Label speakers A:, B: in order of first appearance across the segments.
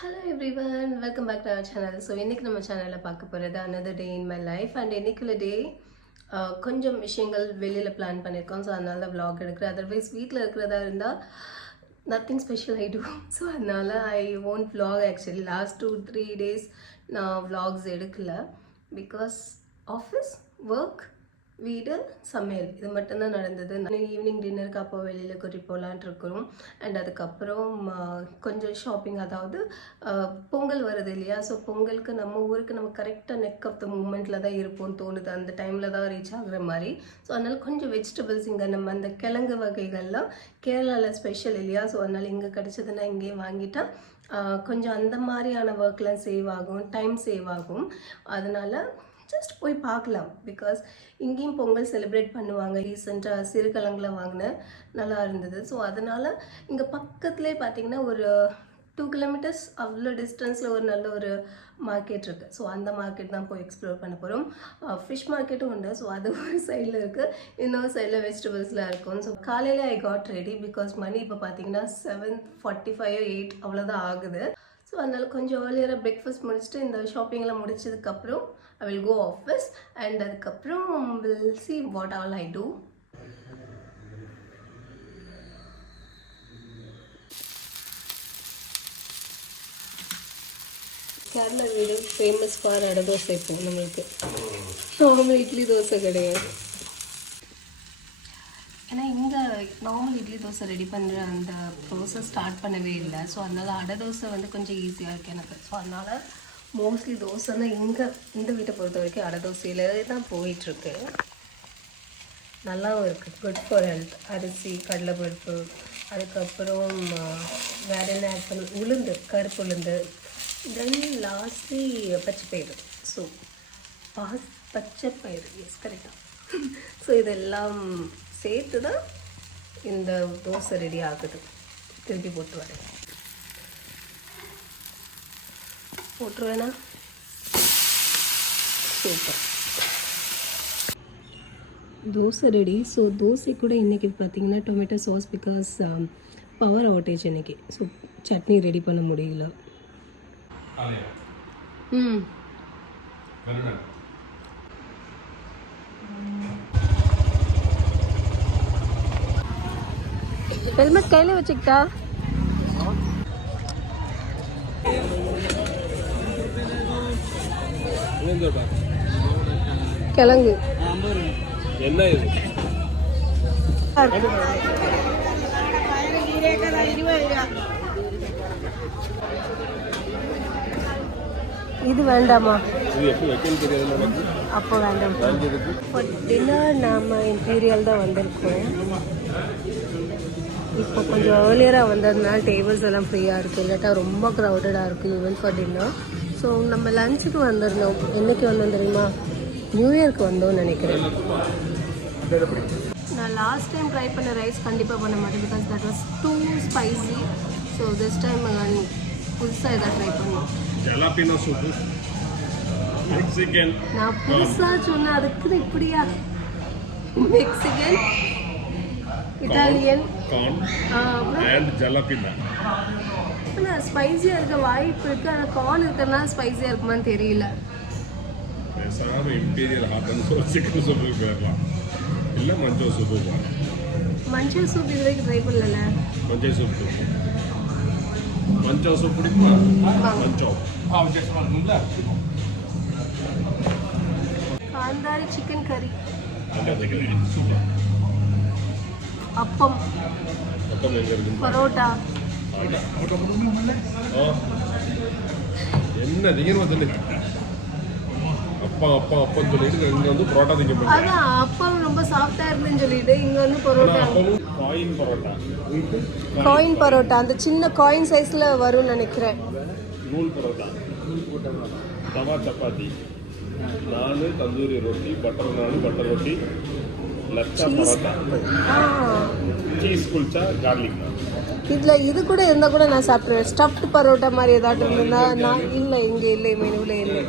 A: Hello everyone welcome back to our channel so இன்றைக்கி நம்ம சேனலில் பார்க்க போகிறது another day in my life and இன்னைக்குள்ள டே கொஞ்சம் விஷயங்கள் வெளியில் பிளான் பண்ணியிருக்கோம் ஸோ அதனால தான் vlog எடுக்கிறேன். அதர்வைஸ் வீட்டில் இருக்கிறதா இருந்தால் nothing special I do so அதனால் I won't vlog actually last two three days நான் வ்ளாக்ஸ் எடுக்கல. பிகாஸ் ஆஃபீஸ் ஒர்க் வீடு சமையல். இது மட்டும்தான் நடந்தது. ஈவினிங் டின்னருக்கு அப்போ வெளியில் கூட்டி போகலான்ட்டு இருக்கிறோம். அண்ட் அதுக்கப்புறம் கொஞ்சம் ஷாப்பிங் அதாவது பொங்கல் வருது இல்லையா? ஸோ பொங்கலுக்கு நம்ம ஊருக்கு நம்ம கரெக்டாக நெக் ஆஃப் த மூமெண்ட்டில் தான் இருப்போம்னு தோணுது. அந்த டைமில் தான் ரீச் ஆகுற மாதிரி. ஸோ அதனால் கொஞ்சம் வெஜிடபிள்ஸ் இங்கே நம்ம அந்த கிழங்கு வகைகள்லாம் கேரளாவில் ஸ்பெஷல் இல்லையா? ஸோ அதனால் இங்கே கிடச்சதுன்னா இங்கேயே வாங்கிட்டா கொஞ்சம் அந்த மாதிரியான ஒர்க்லாம் சேவ் ஆகும். டைம் சேவ் ஆகும். அதனால் ஜஸ்ட் போய் பார்க்கலாம். பிகாஸ் இங்கேயும் பொங்கல் செலிப்ரேட் பண்ணுவாங்க. ரீசெண்டாக சிறுகலங்களை வாங்கினேன் நல்லா இருந்தது. ஸோ அதனால் இங்கே பக்கத்துலேயே பார்த்தீங்கன்னா ஒரு டூ கிலோமீட்டர்ஸ் அவ்வளோ டிஸ்டன்ஸில் ஒரு நல்ல ஒரு மார்க்கெட் இருக்குது ஸோ அந்த மார்க்கெட் தான் போய் எக்ஸ்ப்ளோர் பண்ண போகிறோம் ஃபிஷ் மார்க்கெட்டும் உண்டு. ஸோ அது ஒரு சைடில் இருக்குது இன்னொரு சைடில் வெஜிடபிள்ஸ்லாம் இருக்கும். ஸோ காலையில் ஐ காட் ரெடி பிகாஸ் மணி இப்போ பார்த்தீங்கன்னா செவன் ஃபார்ட்டி ஃபைவ் எயிட் அவ்வளோதான் ஆகுது. ஸோ அதனால் கொஞ்சம் ஏர்லியராக பிரேக்ஃபாஸ்ட் முடிச்சுட்டு இந்த ஷாப்பிங்லாம் முடிச்சதுக்கப்புறம் I will go office and அதுக்கப்புறம் will see what all I do Kerala வீடு ஃபேமஸ் ஃபார் அடை தோசை இப்போ நம்மளுக்கு. நார்மல் இட்லி தோசை கிடையாது ஏன்னா இங்கே நார்மல் இட்லி தோசை ரெடி பண்ணுற அந்த ப்ரோசஸ் ஸ்டார்ட் பண்ணவே இல்லை. ஸோ அதனால் அடை தோசை வந்து கொஞ்சம் ஈஸியாக இருக்குது எனக்கு. ஸோ அதனால் மோஸ்ட்லி தோசை தான் இங்கே இந்த வீட்டை பொறுத்த வரைக்கும் அடை தோசையிலே தான் போயிட்டுருக்கு. நல்லாவும் இருக்குது குட் ஃபார் ஹெல்த் அரிசி கடலைப்பருப்பு அதுக்கப்புறம் வேறு வேற என்ன ஆட் பண்ண உளுந்து கருப்பு உளுந்து. தென் லாஸ்ட்லி பச்சைப்பயிறு ஸோ பாஸ் பச்சைப்பயிறு எஸ் கரெக்டாக ஸோ இதெல்லாம் சேர்த்து தான் இந்த தோசை ரெடி ஆகுது. திருப்பி போட்டு வரேன். போட்டுருவேனா? Super. Dosa ready so dosa கூட இன்றைக்கி பார்த்தீங்கன்னா tomato sauce because power outage இன்னைக்கு. ஸோ சட்னி ரெடி பண்ண முடியல. ம். ஹெல்மெட் கையில் வச்சுக்கிட்டா? கிழங்கு.
B: என்ன இது?
A: இது வேண்டாமா? அப்போ வேண்டாம். டின்னர் நாம் இம்பீரியல் தான் வந்திருக்கோம். இப்போ கொஞ்சம் ஏர்லியராக வந்ததுனால டேபிள்ஸ் எல்லாம் ஃப்ரீயாக இருக்குது இல்லாட்டா ரொம்ப க்ரௌடடாக இருக்குது ஈவன் ஃபார் டின்னர் ஸோ நம்ம லஞ்சுக்கு வந்திருந்தோம். என்னைக்கு வந்தோம் தெரியுமா? நியூ இயர்க்கு வந்தோம்னு நினைக்கிறேன். நான் லாஸ்ட் டைம் ட்ரை பண்ண ரைஸ் கண்டிப்பாக பண்ண மாட்டேன் because that was too spicy so this time புதுசாக எதாவது ட்ரை
B: மெக்சிகன்
A: நான் புதுசாக சொன்னேன் அதுக்கு இப்படியா? மெக்சிகன் இட்டாலியன்
B: கார்ன்
A: அப்புறம்
B: அண்ட் ஜலாப்பினா
A: ஆனால் ஸ்பைஸியாக இருக்க வாய்ப்பு இருக்குது ஆனால் கார்ன் இருக்கிறதுனால ஸ்பைஸியாக இருக்குமான்னு தெரியல
B: பேசாம இம்பீரியல் ஹாட்னு சொல்லி சிக்கன் சூப்புக்கு போயிடலாம் இல்லை மஞ்சள் சூப்பு போகலாம்
A: மஞ்சள் சூப் இது வரைக்கும் ட்ரை பண்ணல
B: மஞ்சள் சூப்பு மஞ்சள் சூப் பிடிக்குமா மஞ்சள்
A: காந்தாரி சிக்கன் கறி
B: மஞ்சள்
A: அப்பம் பரோட்டா.
B: என்ன திங்கன்னு வந்து அப்பா அப்பா சொல்லிட்டு இங்க வந்து பரோட்டா திங்க
A: அப்பம் ரொம்ப சாஃப்டாக இருந்துன்னு சொல்லிட்டு இங்கே வந்து பரோட்டா
B: காயின் பரோட்டா
A: காயின் பரோட்டா அந்த சின்ன காயின் சைஸில் வரும்னு நினைக்கிறேன்.
B: நூல் பரோட்டா தவா சப்பாத்தி நானு தந்தூரி ரொட்டி பட்டர் நானு பட்டர் ரொட்டி
A: இதில் இது கூட இருந்தால் கூட நான் சாப்பிட்ருவேன் ஸ்டஃப்டு பரோட்டா மாதிரி ஏதாட்டும் இருந்ததுன்னா நான் இல்லை இங்கே இல்லை மெனுவில் இல்லை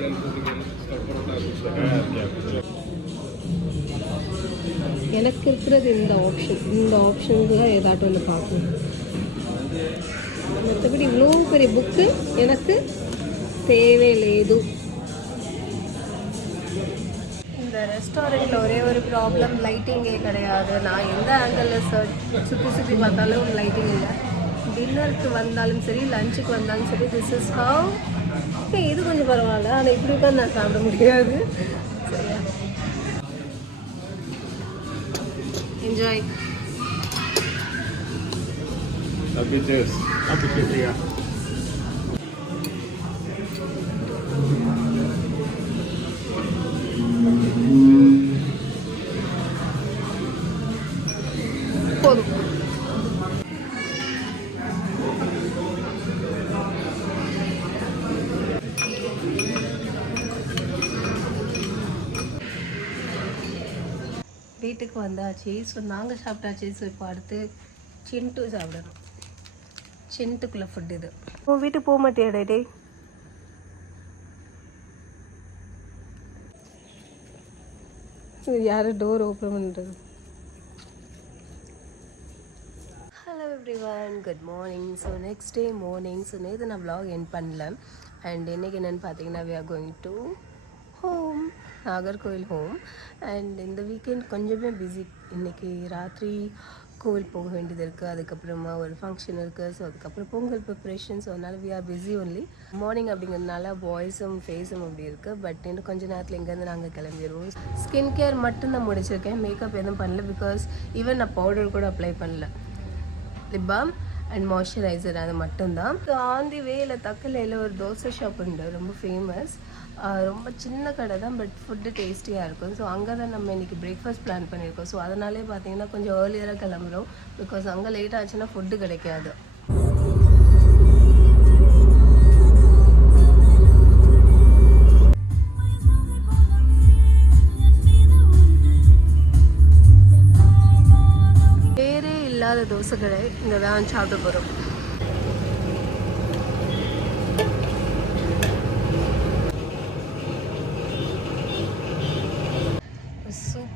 A: எனக்கு இருக்கிறது இந்த ஆப்ஷன் இந்த ஆப்ஷனுக்கு தான் ஏதாட்டும் வந்து பார்க்கணும் மற்றபடி இவ்வளோ பெரிய புக்கு எனக்கு தேவையில்లేదు இந்த ரெஸ்டாரண்ட்டில் ஒரே ஒரு ப்ராப்ளம் லைட்டிங்கே கிடையாது. நான் எந்த ஆங்கிளில் சுற்றி சுற்றி பார்த்தாலும் லைட்டிங் இல்லை. டின்னருக்கு வந்தாலும் சரி லஞ்சுக்கு வந்தாலும் சரி திஸ் இஸ் ஹவ் ஓகே இது கொஞ்சம் பரவாயில்ல. ஆனால் இப்படி உட்காந்து நான் சாப்பிட முடியாது. சரியா? Enjoy
B: Happy cheers. Happy cheers, yeah.
A: வீட்டுக்கு வந்தாச்சு. ஸோ நாங்கள் சாப்பிட்டாச்சு. ஸோ இப்போ அடுத்து சின்ட்டு சாப்பிடணும். சின்ட்டுக்குள்ள ஃபுட் இது. உன் வீட்டுக்கு போக மாட்டியாடா டே யாரும் டோர் ஓப்பன் பண்ணுறது hello everyone good morning so next day morning so நேற்று நான் vlog என் பண்ணல. அண்ட் இன்றைக்கி என்னென்னு பார்த்தீங்கன்னா we are going to Nagercoil home and இந்த வீக்கெண்ட் கொஞ்சமே பிஸி இன்றைக்கி ராத்திரி கோவில் போக வேண்டியது இருக்குது அதுக்கப்புறமா ஒரு ஃபங்க்ஷன் இருக்குது ஸோ அதுக்கப்புறம் பொங்கல் ப்ரிப்ரேஷன் ஸோ அதனால் we are busy only morning அப்படிங்கிறதுனால வாய்ஸும் ஃபேஸும் அப்படி இருக்குது பட் இன்னும் கொஞ்ச நேரத்தில் இங்கேருந்து நாங்கள் கிளம்பிடுவோம். ஸ்கின் கேர் மட்டும்தான் முடிச்சிருக்கேன். மேக்கப் எதுவும் பண்ணல பிகாஸ் ஈவன் நான் பவுடர் கூட அப்ளை பண்ணல. லிப் பாம் அண்ட் மாய்ஸ்சரைசர் அது மட்டும்தான். ஸோ ஆந்தி வேல தக்கலையில் ஒரு தோசை ஷாப் உண்டு. ரொம்ப ஃபேமஸ் ரொம்ப சின்ன கடை தான் பட் ஃபுட்டு டேஸ்டியாக இருக்கும். ஸோ அங்கே தான் நம்ம இன்றைக்கி பிரேக்ஃபாஸ்ட் பிளான் பண்ணியிருக்கோம். ஸோ அதனாலே பார்த்தீங்கன்னா கொஞ்சம் ஏர்லியராக கிளம்புறோம். பிகாஸ் அங்கே லேட் ஆச்சுன்னா ஃபுட்டு கிடைக்காது. பேரே இல்லாத தோசை கடை. இங்கே தான் சாப்பிட போகிறோம்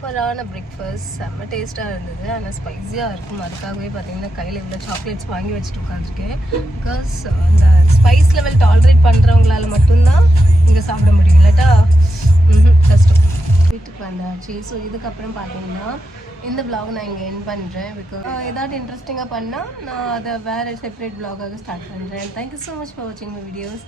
A: சூப்பரான பிரேக்ஃபாஸ்ட் செம்ம டேஸ்ட்டாக இருந்தது. ஆனால் ஸ்பைஸியாக இருக்கும். அதுக்காகவே பார்த்தீங்கன்னா கையில் இவ்வளோ சாக்லேட்ஸ் வாங்கி வச்சுட்டு உட்காந்துருக்கேன் பிகாஸ் அந்த ஸ்பைஸ் லெவல் டாலரேட் பண்ணுறவங்களால மட்டும்தான் இங்கே சாப்பிட முடியும். இல்லாட்டா? கஷ்டம். வீட்டுக்கு வந்தாச்சு. ஸோ இதுக்கப்புறம் பார்த்தீங்கன்னா இந்த பிளாக் நான் இங்கே என் பண்ணுறேன் பிகாஸ் ஏதாவது இன்ட்ரெஸ்டிங்காக பண்ணால் நான் அதை வேறு செப்பரேட் பிளாகாக ஸ்டார்ட் பண்ணுறேன் thank you so much for வாட்சிங் மை வீடியோஸ்